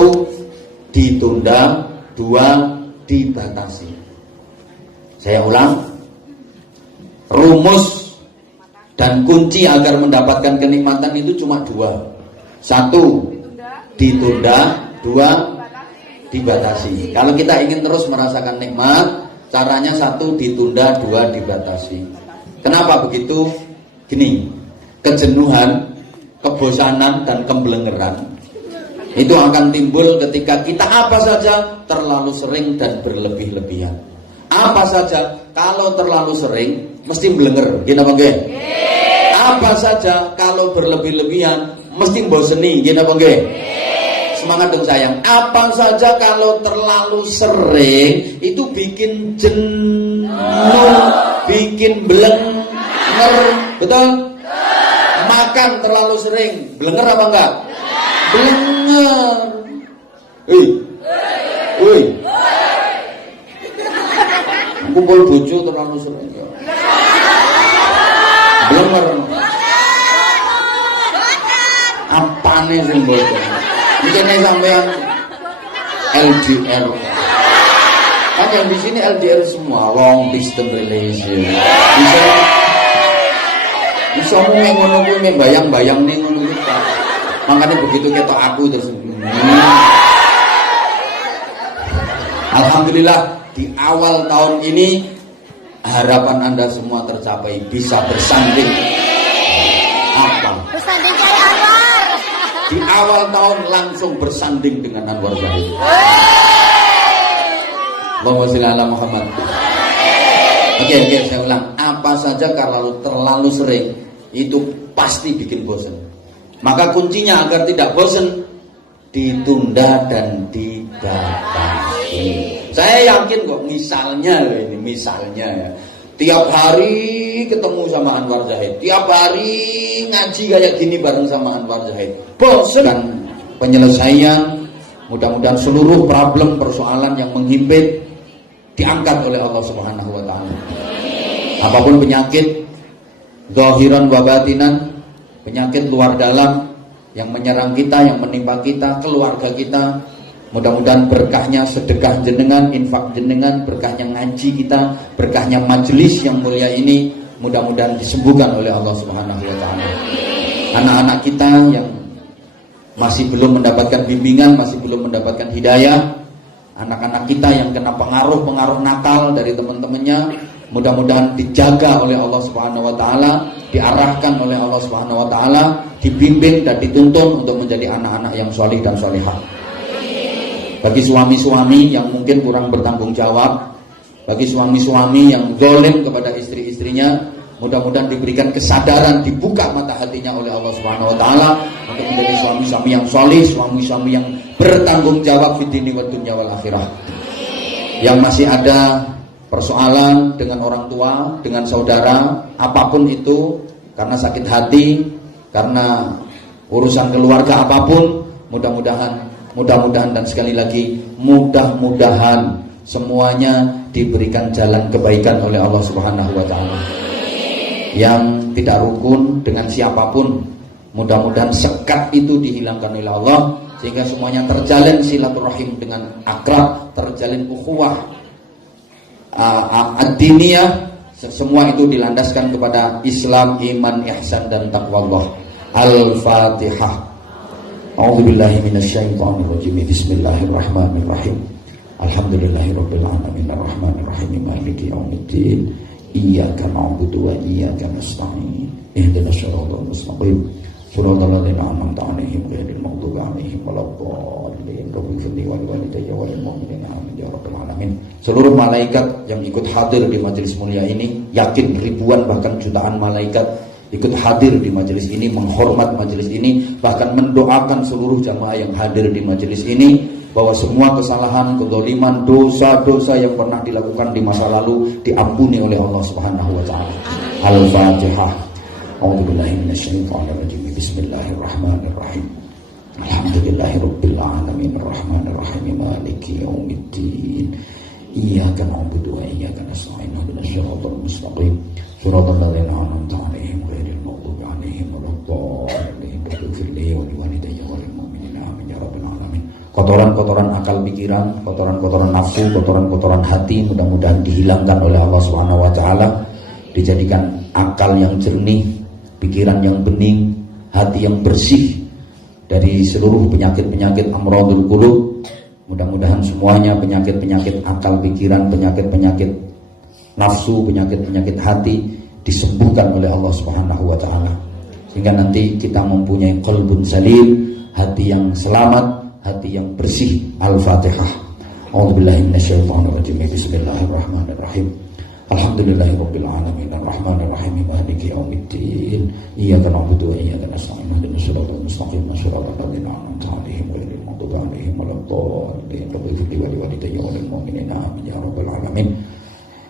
ditunda, 2 dibatasi. Saya ulang, rumus dan kunci agar mendapatkan kenikmatan itu cuma 2. 1 ditunda, 2 dibatasi. Kalau kita ingin terus merasakan nikmat, caranya 1 ditunda, 2 dibatasi. Kenapa begitu? Gini, kejenuhan, kebosanan dan kemblengeran itu akan timbul ketika kita apa saja terlalu sering dan berlebih-lebihan. Apa saja kalau terlalu sering mesti blenger, gini apa nggih? Apa saja kalau berlebih-lebihan mesti mboseni, gini apa nggih? Semangat dong sayang. Apa saja kalau terlalu sering itu bikin jenuh, bikin blenger, betul? Makan terlalu sering, blenger apa enggak? Blenger. Woi. Kumpul bojo terlalu sering. Blenger. Apane sing bojo? Mungkin sampean LDR. Kan yang di sini LDR semua, long distance relation. Bisa ngomong ngono kuwi bayang-bayang ning ngono iki. Makanya begitu ketok aku terus. Alhamdulillah di awal tahun ini harapan Anda semua tercapai, bisa bersanding. Apa? Bersanding kayak Anwar. Di awal tahun langsung bersanding dengan Anwar Zahid. Allahumma sholli ala Muhammad. Oke, saya ulang. Apa saja kalau terlalu sering itu pasti bikin bosan. Maka kuncinya agar tidak bosan, ditunda dan dibatasi. Saya yakin kok, misalnya ya, tiap hari ketemu sama Anwar Zahid, tiap hari ngaji kayak gini bareng sama Anwar Zahid, bosan. Dan penyelesaian, mudah-mudahan seluruh problem persoalan yang menghimpit diangkat oleh Allah Subhanahu wa taala. Apapun penyakit zahiran wa batinan, penyakit luar dalam yang menyerang kita, yang menimpa kita, keluarga kita, Mudah-mudahan berkahnya sedekah jenengan, infak jenengan, berkahnya ngaji kita, berkahnya majelis yang mulia ini, mudah-mudahan disembuhkan oleh Allah Subhanahu wa taala. Anak-anak kita yang masih belum mendapatkan bimbingan, masih belum mendapatkan hidayah, anak-anak kita yang kena pengaruh-pengaruh nakal dari teman-temannya, mudah-mudahan dijaga oleh Allah Subhanahu wa taala, diarahkan oleh Allah Subhanahu wa taala, dibimbing dan dituntun untuk menjadi anak-anak yang solih dan solihah. Bagi suami-suami yang mungkin kurang bertanggung jawab, bagi suami-suami yang zalim kepada istri-istrinya, mudah-mudahan diberikan kesadaran, dibuka mata hatinya oleh Allah Subhanahu wa taala untuk menjadi suami-suami yang solih, suami-suami yang bertanggung jawab fid dini wad dunya wal akhirah. Yang masih ada persoalan dengan orang tua, dengan saudara, apapun itu, karena sakit hati, karena urusan keluarga apapun, mudah-mudahan dan sekali lagi mudah-mudahan semuanya diberikan jalan kebaikan oleh Allah Subhanahu wa taala. Yang tidak rukun dengan siapapun, mudah-mudahan sekat itu dihilangkan oleh Allah, sehingga semuanya terjalin silaturahim dengan akrab, terjalin ukhuwah ad-diniyah, semua itu dilandaskan kepada Islam, iman, ihsan dan taqwa Allah. Al-Fatihah. A'udzubillahi minasyaitonirrajim. Bismillahirrahmanirrahim. Alhamdulillahirabbil alamin arrahmanir rahim maliki yaumiddin. Iyyaka na'budu wa iyyaka nasta'in. Ihdinas siratal mustaqim. Shiratal ladzina an'amta 'alaihim ghairil maghdubi 'alaihim waladdallin. Rabbighfirli wa liwalidayya wa lil mu'minina amin ya rabbal alamin. Seluruh malaikat yang ikut hadir di majelis mulia ini, yakin ribuan bahkan jutaan malaikat ikut hadir di majelis ini, menghormat majelis ini, bahkan mendoakan seluruh jamaah yang hadir di majelis ini bahwa semua kesalahan, kezaliman, dosa-dosa yang pernah dilakukan di masa lalu diampuni oleh Allah Subhanahu wa taala. Al-Fatihah. A'udzubillahi minasyaitonirrajim. Bismillahirrahmanirrahim. Alhamdulillahirabbil alamin arrahmanir rahim maliki yaumiddin. Iyyaka na'budu wa iyyaka nasta'in. Ihdinas siratal mustaqim. Shiratal ladzina an'amta 'alaihim ghairil maghdubi 'alaihim waladdallin. Rabbighfirli wa liwalidayya wa lil mu'minina amin ya rabbal alamin. Kotoran-kotoran akal pikiran, kotoran-kotoran nafsu, kotoran-kotoran hati mudah-mudahan dihilangkan oleh Allah Subhanahu wa taala, dijadikan akal yang jernih, pikiran yang bening, hati yang bersih dari seluruh penyakit-penyakit amradul qulub. Mudah-mudahan semuanya penyakit-penyakit akal pikiran, penyakit-penyakit nafsu, penyakit-penyakit hati disembuhkan oleh Allah Subhanahu wa taala, sehingga nanti kita mempunyai qalbun salim, hati yang selamat, hati yang bersih. Al-Fatihah. A'udzubillahi minasyaitonirrajim. Bismillahirrahmanirrahim. Alhamdulillahirabbil alamin arrahmanir rahim maliki yaumiddin. Iyyaka na'budu wa iyyaka nasta'in. Ihdinas siratal mustaqim. Shiratal ladzina an'amta 'alaihim ghairil maghdubi 'alaihim waladdallin. Rabbighfirli wa liwalidayya wa lil mu'minina amin ya rabbal alamin.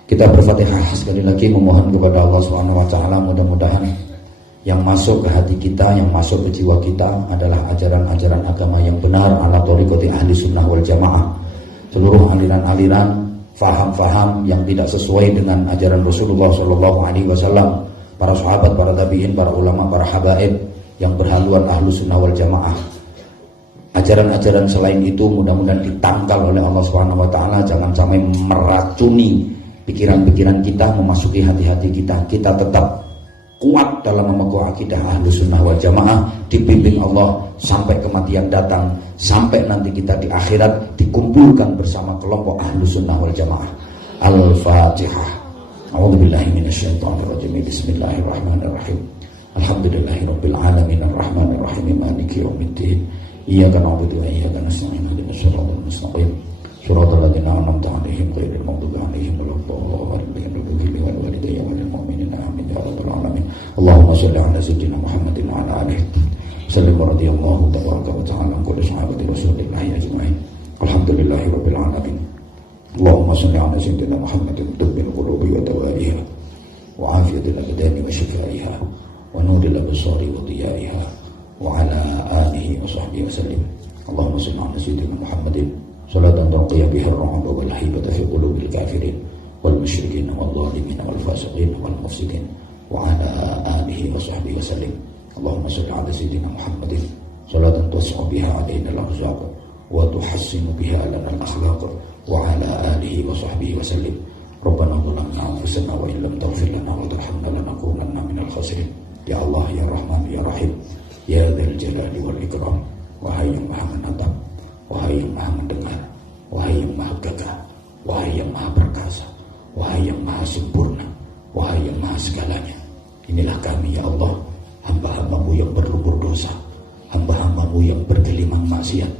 Kita berfatihah sekali lagi memohon kepada Allah Subhanahu wa taala, mudah-mudahan yang masuk ke hati kita, yang masuk ke jiwa kita adalah ajaran-ajaran agama yang benar ala thariqati ahli sunnah wal jamaah. Seluruh aliran-aliran, faham-faham yang tidak sesuai dengan ajaran Rasulullah sallallahu alaihi wasallam, para sahabat, para tabi'in, para ulama, para habaib yang berhaluan ahlu sunnah wal jamaah, ajaran-ajaran selain itu mudah-mudahan ditangkal oleh Allah Subhanahu wa taala. Jangan sampai meracuni pikiran-pikiran kita, memasuki hati-hati kita. Kita tetap kuat dalam memegang akidah ahlu sunnah wal jamaah, dibimbing Allah sampai kematian datang, sampai nanti kita di akhirat dikumpulkan bersama kelompok ahlu sunnah wal jamaah. Al-Fatihah. A'udzubillahi minasyaitonirrajim. Bismillahirrahmanirrahim. Alhamdulillahirabbil alamin arrahmanir rahim maliki yaumiddin. Iyyaka na'budu wa iyyaka nasta'in. Ihdinas siratal mustaqim. Shiratal ladzina an'amta 'alaihim ghairil maghdubi 'alaihim waladdallin. Rabbighfirli wa liwalidayya wa lil mu'minina amin ya rabbal alamin. Allahumma shalli 'ala sayyidina Muhammadin wa 'ala alihi sallim radhiyallahu tabaraka wa ta'ala an kulli sahabati Rasulillah ajma'in. Alhamdulillahirabbil alamin. Allahumma shalli 'ala sayyidina Muhammadin tibbil qulubi wa dawaiha wa 'afiyatil abdani wa shifaiha wa nuril absari wa diyaiha wa 'ala alihi wa sahbihi wa sallim. Allahumma shalli 'ala sayyidina Muhammadin salatan tarqiya biha ar-ra'ba wal haibata fi qulubil kafirin wal musyrikin wal zalimin wal fasiqin wal mufsidin wa ala alihi wa sahbihi wa sallim. Allahumma shalli ala sayyidina Muhammadin salatan tus'u biha alaina al-arzaq wa tuhassinu biha lana al-akhlaq wa ala alihi wa sahbihi wa sallim. Rabbana zalamna anfusana wa illam taghfir lana wa tarhamna lanakunanna minal khasirin. Ya Allah, ya Rahman, ya Rahim, ya Dzal Jalali wal Ikram. Wahai yang Maha menatap, wahai yang Maha mendengar, wahai yang Maha gagah, wahai yang Maha perkasa, wahai yang Maha sempurna, wahai yang Maha segalanya. Inilah kami ya Allah, hamba-hambamu yang berlumur dosa, hamba-hambamu yang bergelimang maksiat,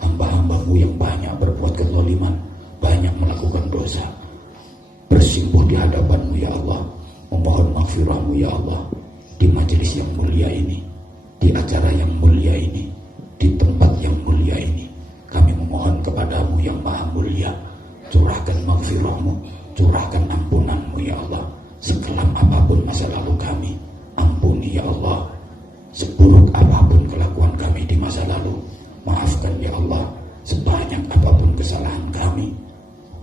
hamba-hambamu yang banyak berbuat kezaliman, banyak melakukan dosa. Bersimpuh di hadapanmu ya Allah, memohon maghfirahmu ya Allah, di majelis yang mulia ini, di acara yang mulia ini, di tempat yang mulia ini. Kami memohon kepadamu yang maha mulia, curahkan maghfirahmu, curahkan ampunanmu ya Allah. Sekelam apapun masa lalu kami, ampuni ya Allah. Seburuk apapun kelakuan kami di masa lalu, maafkan ya Allah. Sebanyak apapun kesalahan kami,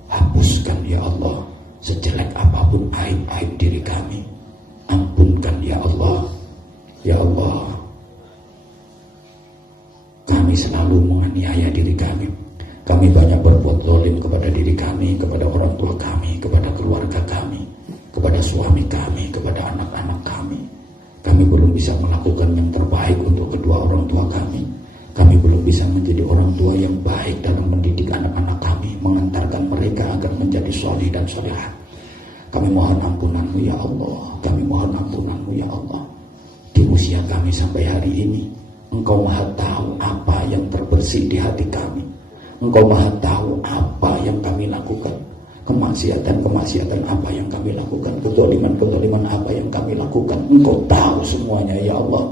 hapuskan ya Allah. Sejelek apapun aib-aib diri kami, ampunkan ya Allah. Ya Allah, kami selalu menganiaya diri kami. Kami banyak berbuat zalim kepada diri kami, kepada orang tua kami, kepada keluarga kami, kepada suami kami, kepada anak-anak kami. Kami belum bisa melakukan yang terbaik untuk kedua orang tua kami. Kami belum bisa menjadi orang tua yang baik dalam mendidik anak-anak kami, mengantarkan mereka agar menjadi sholih dan sholihah. Kami mohon ampunanmu ya Allah. Kami mohon ampunanmu ya Allah. Di usia kami sampai hari ini, Engkau maha tahu apa yang terbersih di hati kami. Engkau maha tahu apa yang kami lakukan. Kemaksiatan apa yang kami lakukan. Kezaliman apa yang kami lakukan. Engkau tahu semuanya ya Allah.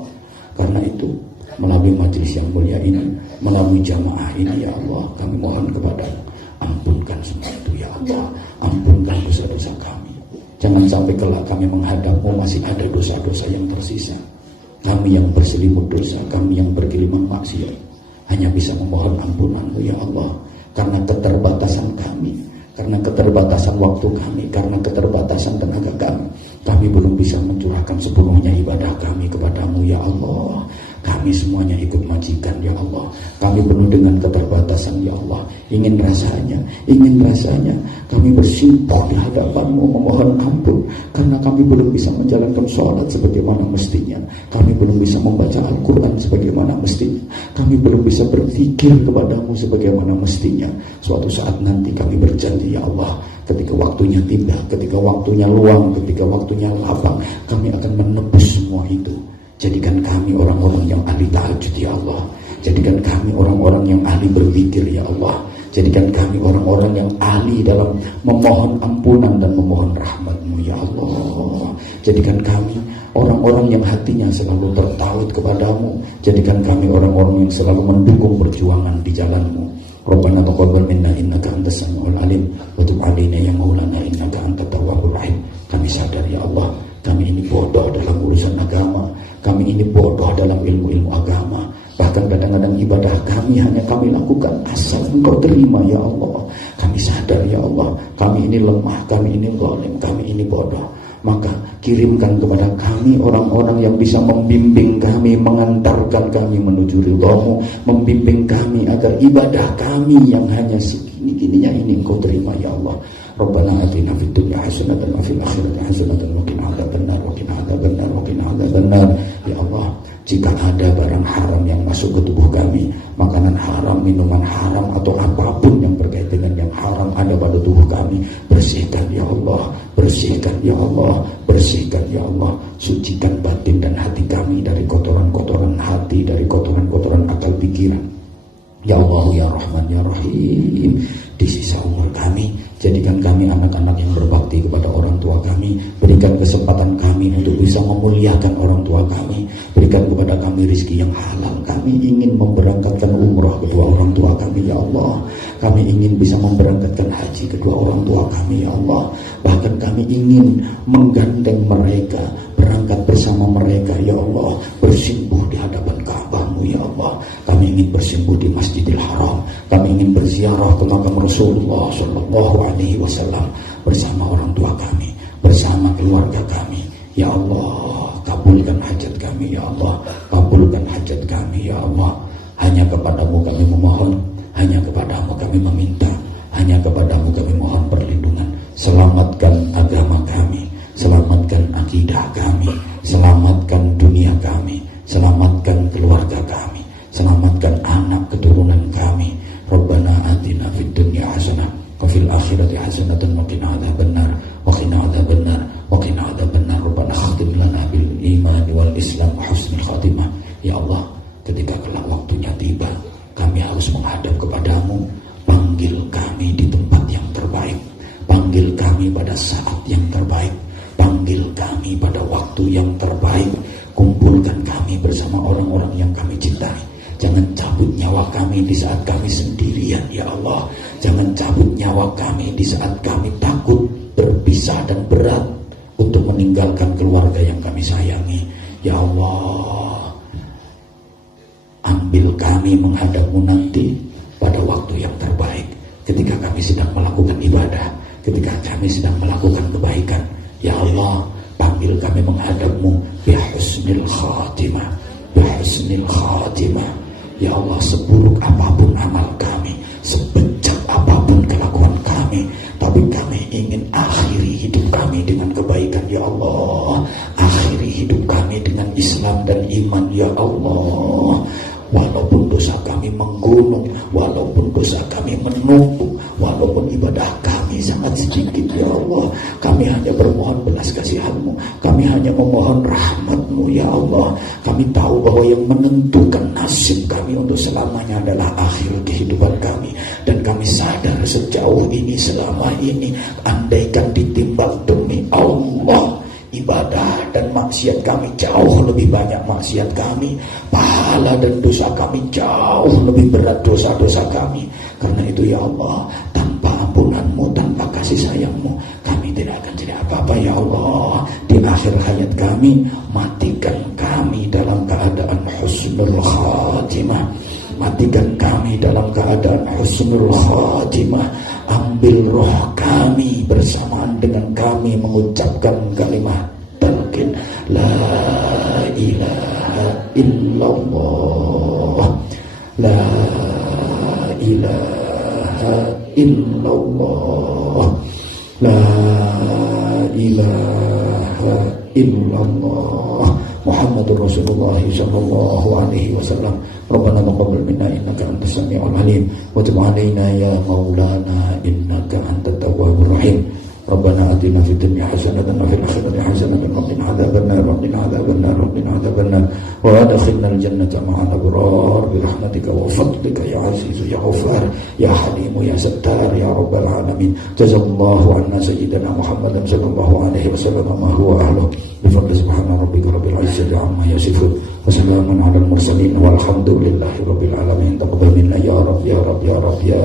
Karena itu, melalui majelis yang mulia ini, melalui jamaah ini ya Allah, kami mohon kepada-Mu, ampunkan semua itu ya Allah. Ampunkan dosa-dosa kami. Jangan sampai kelak kami menghadap-Mu masih ada dosa-dosa yang tersisa. Kami yang berselimut dosa, kami yang bergelimang maksiat, hanya bisa memohon ampunan-Mu ya Allah. Karena keterbatasan kami, karena keterbatasan waktu kami, karena keterbatasan tenaga kami belum bisa mencurahkan sepenuhnya ibadah kami kepada-Mu ya Allah. Kami semuanya ikut majikan ya Allah. Kami penuh dengan keterbatasan ya Allah. Ingin rasanya kami bersimpuh di hadapan-Mu memohon ampun. Karena kami belum bisa menjalankan sholat sebagaimana mestinya. Kami belum bisa membaca Al-Quran sebagaimana mestinya. Kami belum bisa berzikir kepada-Mu sebagaimana mestinya. Suatu saat nanti kami berjanji ya Allah, ketika waktunya tiba, ketika waktunya luang, ketika waktunya lapang, kami akan menebus semua itu. Jadikan kami orang-orang yang ahli tahajud ya Allah. Jadikan kami orang-orang yang ahli berzikir ya Allah. Jadikan kami orang-orang yang ahli dalam memohon ampunan dan memohon rahmat-Mu ya Allah. Jadikan kami orang-orang yang hatinya selalu tertaut kepada-Mu. Jadikan kami orang-orang yang selalu mendukung perjuangan di jalan-Mu. Rabbana taqabbal minna innaka antas samiul alim wa tub 'alaina ya maulana innaka antat tawwabur rahim. Kami sadar ya Allah, kami ini bodoh dalam urusan agama. Kami ini bodoh dalam ilmu-ilmu agama. Bahkan kadang-kadang ibadah kami hanya kami lakukan asal Engkau terima ya Allah. Kami sadar ya Allah, kami ini lemah, kami ini zalim, kami ini bodoh. Maka kirimkan kepada kami orang-orang yang bisa membimbing kami, mengantarkan kami menuju ridha-Mu, membimbing kami agar ibadah kami yang hanya segini-gininya ini Engkau terima ya Allah. Rabbana atina fid dunya hasanatan wa fil akhirati hasanatan wa qina adzabannar wa qina adzabannar wa qina adzabannar. Ya Allah, jika ada barang haram yang masuk ke tubuh kami, makanan haram, minuman haram atau apapun yang berkaitan dengan yang haram ada pada tubuh kami, bersihkan ya Allah, bersihkan ya Allah, bersihkan ya Allah. Sucikan batin dan hati kami dari kotoran-kotoran hati, dari kotoran-kotoran akal pikiran. Ya Allah ya Rahman ya Rahim. Di sisa umur kami, jadikan kami anak-anak yang berbakti kepada orang tua kami. Berikan kesempatan kami untuk bisa memuliakan orang tua kami. Berikan kepada kami rizki yang halal. Kami ingin memberangkatkan umrah kedua orang tua kami ya Allah. Kami ingin bisa memberangkatkan haji kedua orang tua kami ya Allah. Bahkan kami ingin menggandeng mereka, berangkat bersama mereka ya Allah, bersimpuh di hadapan Ka'bah-Mu ya Allah. Kami ingin bersimpuh di Masjidil Haram. Kami ingin berziarah ke makam Rasulullah Sallallahu Alaihi Wasallam bersama orang tua kami, bersama keluarga kami. Ya Allah, kabulkan hajat kami ya Allah, kabulkan hajat kami ya Allah. Hanya kepadamu kami memohon, kami, selamatkan dunia kami, selamatkan keluarga kami, selamatkan anak keturunan kami. Rabbana atina fid dunya hasanah wa fil akhirati hasanatan wa qina adzabannar wa qina adzabannar wa qina adzabannar. Rabbana khatim lana bil iman wal islam wa husnul khatimah. Ya Allah, ketika kelak waktunya tiba, kami harus menghadap kepadamu. Panggil kami di tempat yang terbaik, panggil kami pada saat yang terbaik, panggil kami pada waktu yang terbaik. Kumpulkan kami bersama orang-orang yang kami cintai. Jangan cabut nyawa kami di saat kami sendirian, ya Allah. Jangan cabut nyawa kami di saat kami takut berpisah dan berat untuk meninggalkan keluarga yang kami sayangi. Ya Allah, ambil kami menghadapmu nanti pada waktu yang terbaik, ketika kami sedang melakukan ibadah, ketika kami sedang melakukan kebaikan. Ya Allah, panggil kami menghadapmu ya husnil khatimah, ya husnil khatimah. Ya Allah, seburuk apapun amal kami, sebejat apapun kelakuan kami, tapi kami ingin akhiri hidup kami dengan kebaikan. Ya Allah, akhiri hidup kami dengan Islam dan iman. Ya Allah, walaupun dosa kami menggunung, walaupun dosa kami menumpuk, walaupun ibadah kami sangat sedikit, ya Allah, kami hanya bermohon belas kasihan-Mu, kami hanya memohon rahmat-Mu, ya Allah. Kami tahu bahwa yang menentukan nasib kami untuk selamanya adalah akhir kehidupan kami, dan kami sadar sejauh ini, selama ini, andaikan ditimbang demi Allah, ibadah dan maksiat kami jauh lebih banyak maksiat kami, pahala dan dosa kami jauh lebih berat dosa-dosa kami. Karena itu ya Allah, tanpa ampunan-Mu, tanpa kasih sayang-Mu, kami tidak akan jadi apa-apa. Ya Allah, di akhir hayat kami, matikan kami dalam keadaan husnul khatimah, matikan kami dalam keadaan husnul khatimah. Ambil roh kami bersamaan dengan kami mengucapkan kalimat talqin la ilaha illallah, la ilaha illallah, la ilaha illallah, Muhammadur Rasulullah sallallahu alaihi wasallam. Rabbana taqabbal minna innaka antas samiul alim wa tub alaina ya maulana innaka antat tawwabur rahim. Rabbana atina fid dunya hasanatan wa fil akhirati hasanatan wa qina adzabannar wa qina adzabannar wa qina adzabannar wa adkhilnal jannata ma'al abrar bi rahmatika wa fadlika ya aziz ya ghafar ya halim ya sattar ya rabbal alamin. Jazallahu anna sayyidina Muhammadan sallallahu alaihi wasallam ma huwa ahluh bi fadli subhana rabbika rabbil izzati amma yasifun wa salamun alal mursalin walhamdulillahi rabbil alamin. Taqabbal minna ya rab ya rab ya rab ya